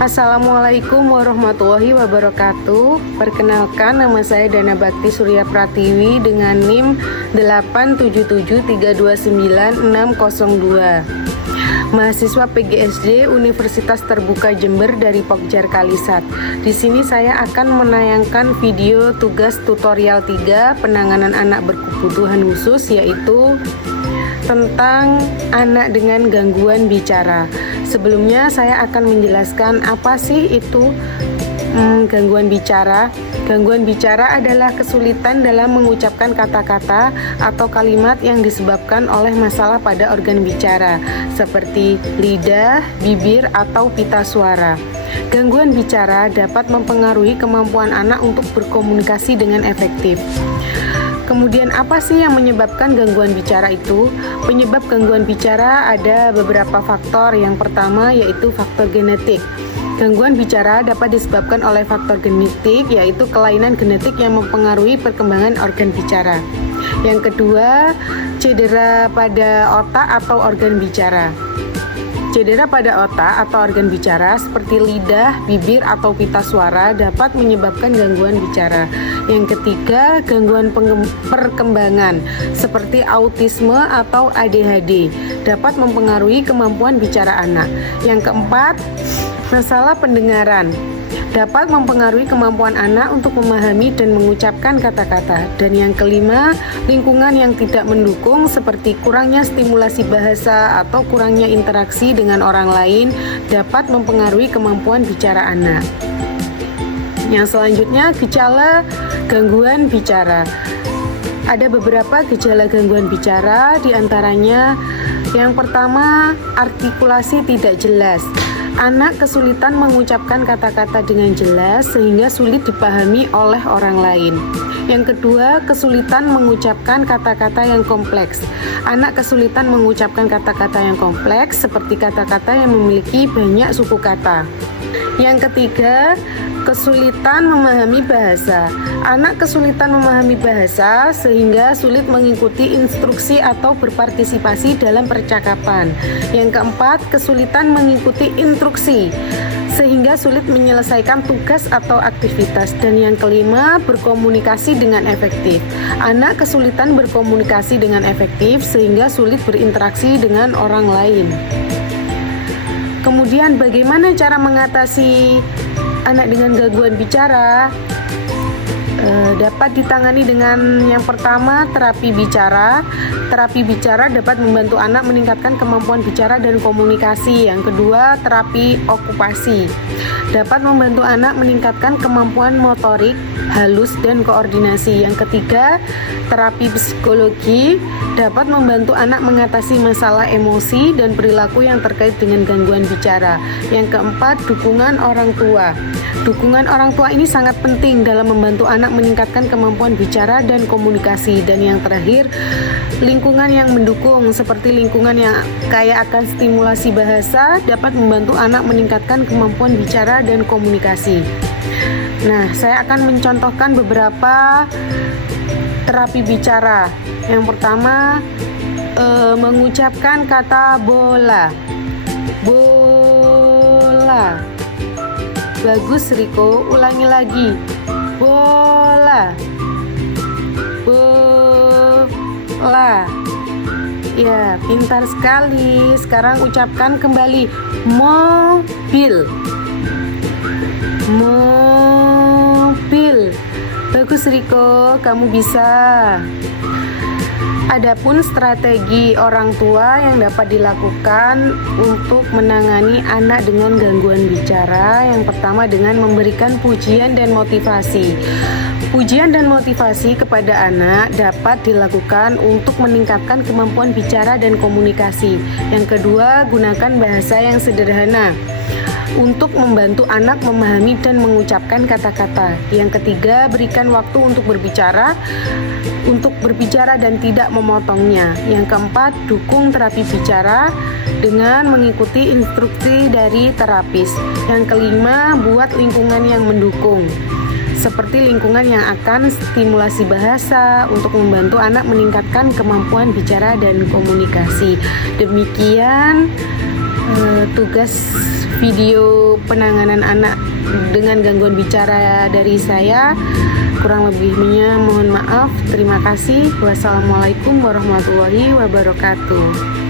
Assalamualaikum warahmatullahi wabarakatuh. Perkenalkan, nama saya Dana Bakti Surya Pratiwi dengan NIM 877329602. Mahasiswa PGSD Universitas Terbuka Jember dari Pokjar Kalisat. Di sini saya akan menayangkan video tugas tutorial 3 penanganan anak berkebutuhan khusus, yaitu tentang anak dengan gangguan bicara. Sebelumnya saya akan menjelaskan apa sih itu gangguan bicara. Gangguan bicara adalah kesulitan dalam mengucapkan kata-kata atau kalimat yang disebabkan oleh masalah pada organ bicara, seperti lidah, bibir, atau pita suara. Gangguan bicara dapat mempengaruhi kemampuan anak untuk berkomunikasi dengan efektif. Kemudian apa sih yang menyebabkan gangguan bicara itu? Penyebab gangguan bicara ada beberapa faktor. Yang pertama yaitu faktor genetik. Gangguan bicara dapat disebabkan oleh faktor genetik, yaitu kelainan genetik yang mempengaruhi perkembangan organ bicara. Yang kedua, cedera pada otak atau organ bicara. Cedera pada otak atau organ bicara seperti lidah, bibir, atau pita suara dapat menyebabkan gangguan bicara. Yang ketiga, gangguan perkembangan seperti autisme atau ADHD dapat mempengaruhi kemampuan bicara anak. Yang keempat, masalah pendengaran dapat mempengaruhi kemampuan anak untuk memahami dan mengucapkan kata-kata. Dan yang kelima, lingkungan yang tidak mendukung seperti kurangnya stimulasi bahasa atau kurangnya interaksi dengan orang lain dapat mempengaruhi kemampuan bicara anak. Yang selanjutnya, gejala gangguan bicara. Ada beberapa gejala gangguan bicara, diantaranya yang pertama, artikulasi tidak jelas. Anak kesulitan mengucapkan kata-kata dengan jelas sehingga sulit dipahami oleh orang lain. Yang kedua, kesulitan mengucapkan kata-kata yang kompleks. Anak kesulitan mengucapkan kata-kata yang kompleks seperti kata-kata yang memiliki banyak suku kata. Yang ketiga, kesulitan memahami bahasa. Anak kesulitan memahami bahasa sehingga sulit mengikuti instruksi atau berpartisipasi dalam percakapan. Yang keempat, kesulitan mengikuti instruksi sehingga sulit menyelesaikan tugas atau aktivitas. Dan yang kelima, berkomunikasi dengan efektif. Anak kesulitan berkomunikasi dengan efektif sehingga sulit berinteraksi dengan orang lain. Kemudian bagaimana cara mengatasi anak dengan gangguan bicara? Dapat ditangani dengan yang pertama, terapi bicara. Terapi bicara dapat membantu anak meningkatkan kemampuan bicara dan komunikasi. Yang kedua, terapi okupasi dapat membantu anak meningkatkan kemampuan motorik, halus, dan koordinasi. Yang ketiga, terapi psikologi dapat membantu anak mengatasi masalah emosi dan perilaku yang terkait dengan gangguan bicara. Yang keempat, dukungan orang tua. Dukungan orang tua ini sangat penting dalam membantu anak meningkatkan kemampuan bicara dan komunikasi. Dan yang terakhir, lingkungan yang mendukung seperti lingkungan yang kaya akan stimulasi bahasa dapat membantu anak meningkatkan kemampuan bicara dan komunikasi. Nah, saya akan mencontohkan beberapa terapi bicara. Yang pertama, mengucapkan kata bola. Bola. Bagus Riko, ulangi lagi. Bola. Bola. Ya, pintar sekali. Sekarang ucapkan kembali. Mobil. Mobil. Bagus Riko, kamu bisa. Adapun strategi orang tua yang dapat dilakukan untuk menangani anak dengan gangguan bicara, yang pertama dengan memberikan pujian dan motivasi. Pujian dan motivasi kepada anak dapat dilakukan untuk meningkatkan kemampuan bicara dan komunikasi. Yang kedua, gunakan bahasa yang sederhana untuk membantu anak memahami dan mengucapkan kata-kata. Yang ketiga, berikan waktu untuk berbicara dan tidak memotongnya. Yang keempat, dukung terapi bicara dengan mengikuti instruksi dari terapis. Yang kelima, buat lingkungan yang mendukung, seperti lingkungan yang akan stimulasi bahasa untuk membantu anak meningkatkan kemampuan bicara dan komunikasi. Demikian tugas video penanganan anak dengan gangguan bicara dari saya. Kurang lebihnya mohon maaf. Terima kasih. Wassalamualaikum warahmatullahi wabarakatuh.